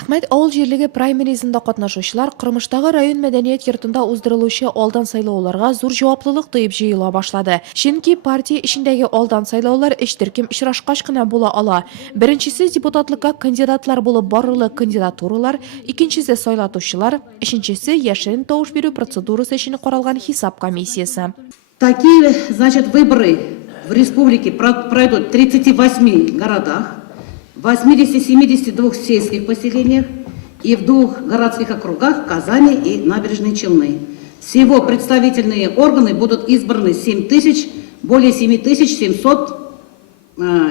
Әхмәт ауыл жерлеге праймеризында катнашучылар Кырмыштагы район мәдәният йортында уздырылучы алдан сайлауларга зур җаваплылык тоеп җыела башлады. Чөнки партия ишендәге алдан сайлаулар эчтиркем очрашкач кына була ала. Беренчесе депутатлыкка кандидатлар булып барылы кандидатуралар, икенчесе сайлатучылар, өченчесе яшерен тавыш бирү процедурасы өчен каралган хисап комиссиясы. Такие, значит, выборы в республике пройдут в 38 городах, в 80-72 сельских поселениях и в 2 городских округах Казани и Набережные Челны. Всего представительные органы будут избраны более 7700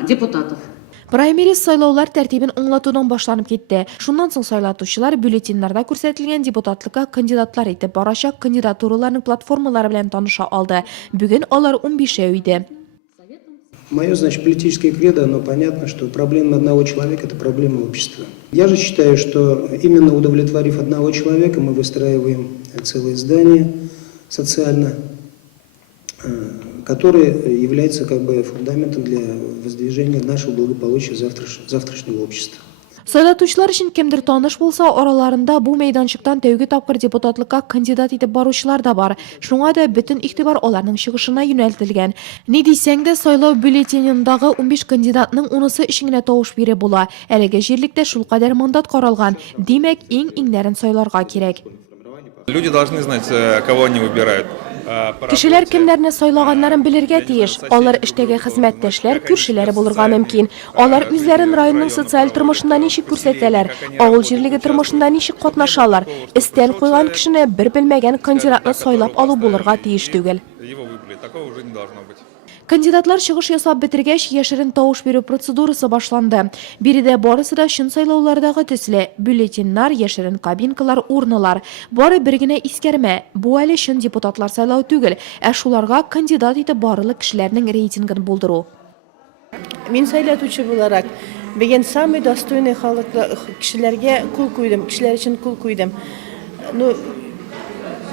депутатов. Праймериз сайлаулар тәртибен аңлатудан башланып кетте. Шуннан соң сайлатучылар бюллетеннарда күрсәтелгән депутатлыкка кандидатлар итеп барачак кандидатураларның платформалары белән таныша алды. Бүген алар 15 иде. Мое, значит, политическое кредо, оно понятно, что проблема одного человека – это проблема общества. Я же считаю, что именно удовлетворив одного человека, мы выстраиваем целое здание социально, которое является как бы фундаментом для воздвижения нашего благополучия завтрашнего общества. Сайлатучылар өчен кемдер таныш булса, араларында бу мәйданчыктан тәүге тапкыр депутатлыкка кандидат итеп баручылар да бар. Шуңа да бөтен игътибар аларның чыгышына юнәлтелгән. Ни дисәң дә, сайлау бюллетенендагы 15 кандидатның 10-сы өчен генә тавыш бире була. Әлеге җирлектә шулкадәр мандат каралган. Димәк, иң-иңнәрен сайларга кирәк. Люди должны знать, кого они выбирают. Кешеләр кемнәрне сайлаганнарын белергә тиеш. Алар эштәге хезмәттәшләр, күршеләре булырга мөмкин. Алар үзләрен районның социаль тормышында ничек күрсәтәләр, авыл җирлеге тормышында ничек катнашалар. Истән куйган кешене бер белмәгән кандидатны сайлап алу булырга тиеш түгел. Кандидатлар чыгыш ясап бетергәч, яшерен тавыш бирү процедурасы башланды. Биредә барысы да шун сайлаулардагы төсле: бюллетеннар, яшерен кабинкалар, урнылар. Бары бер генә искәрмә: бу әле шун депутатлар сайлау түгел, ә шуларга кандидат итеп барылы кешеләрнең рейтингын булдыру. Мин сайлатучы буларак, беген самый достойный халыклы кешеләргә кул куйдым, кешеләр өчен кул куйдым.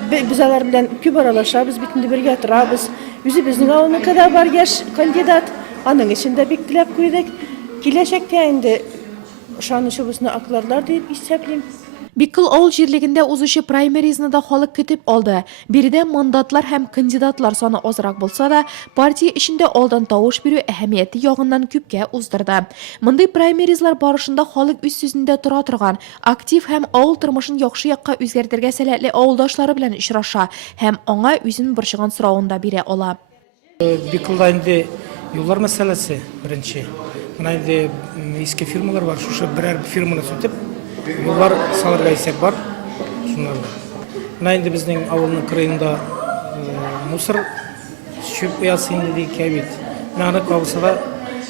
Без алар белән күп аралашабыз, бит инде бергә торабыз. Үзе безнең авылның кадәр бар яшь кандидат, аның өчен дә бик теләп куйдык. Киләчәктә инде ышанычыбызны акларлар дип исәплим. Биккыл авыл җирлегендә узучы праймеризны да халык көтеп алды. Биредә мандатлар һәм кандидатлар саны азрак булса да, партия эчендә алдан тавыш бирү әһәмияте ягыннан күпкә уздырды. Мондый праймеризлар барышында халык үз сүзендә тора торган, актив һәм авыл тормышын яхшы якка үзгәртергә сәләтле авылдашлары белән очраша һәм аңа үзен борчыган соравын да бирә ала. Биккылда инде юллар мәсьәләсе беренче. Менә инде иске фирмалар бар, шушы берәр фирманы сүтеп юллар салырга исәп бар. Шуннан. Менә инде безнең авылның кырыенда мусор чүп ясы инде дикәбит. Менә аны кабылса да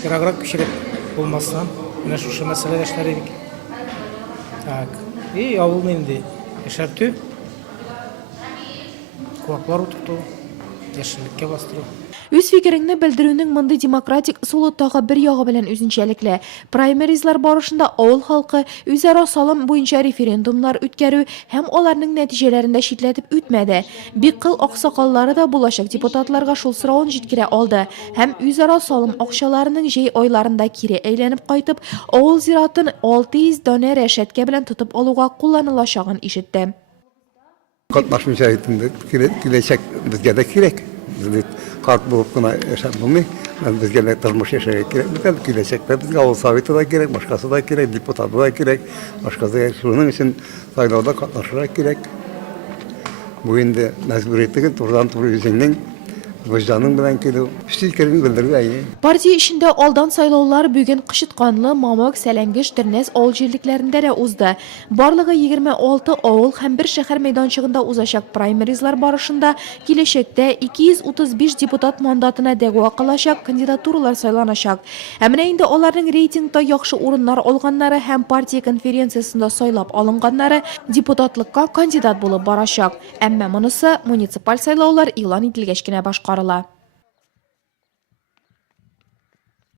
яраграк кичереп булмастан, менә шушы мәсьәләдә эшләр идек. Так. И авылны инде яшәртү, куаклар утырту, яшеллеккә бастыру. Үз фикереңне белдерүнең мондый демократик ысулы тагы бер ягы белән үзенчәлекле. Праймеризлар барышында авыл халкы үзара салым буенча референдумнар үткәрү һәм аларның нәтиҗәләрендә шитләтеп үтмәде. Бик кыл аксакаллары да булачак депутатларга шул соравын җиткерә алды һәм үзара салым акчаларының җәй айларында кире әйләнеп кайтып, авыл зиратын 600 донә рәшәткә белән тотып алуга кулланылачагын ишетте. Катнашмыйча киләчәк безгә дә кирәк. Карт булып кына яшәп булмый. Безгә дә тормыш яшәргә кирәк. Безгә киләчәктә безгә авыл советы да кирәк, башкасы да кирәк, депутат да кирәк, башкасы да. Шуның өчен сайлауда катнашырга кирәк. Бу инде мәҗбүриятен турыдан-туры үзеңнең вожданың белән килү, фикерен белдерү. Партия ишендә алдан сайлаулар бүген Кышытканлы, Мамык, Сәләнгеш, Тернәс авыл җирлекләрендә дә узды. Барлыгы 26 авыл һәм бер шәһәр мәйданчыгында узачак праймеризлар барышында киләчәктә 235 депутат мандатына дәгъва кылачак кандидатуралар сайланачак. Ә менә инде аларның рейтингта яхшы урыннар алганнары һәм партия конференциясендә сайлап алынганнары депутатлыкка кандидат булып барачак. Әмма монысы муниципаль сайлаулар игълан ителгәч кенә башкарыла.